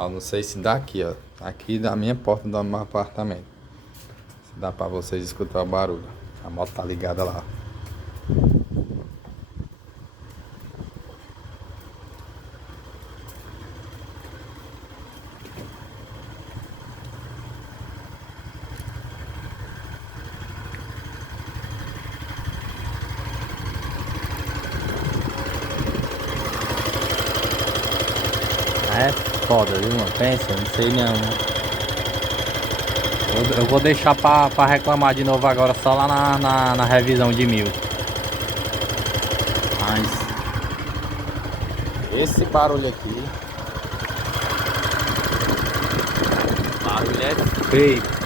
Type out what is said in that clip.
Ó, não sei se dá aqui, ó. Aqui da minha porta do meu apartamento. Se dá pra vocês escutar o barulho. A moto tá ligada lá. É foda, viu, mano? Pensa, não sei não. Eu vou deixar pra reclamar de novo agora só lá na revisão de 1000. Mas esse barulho aqui. Barulho é feio.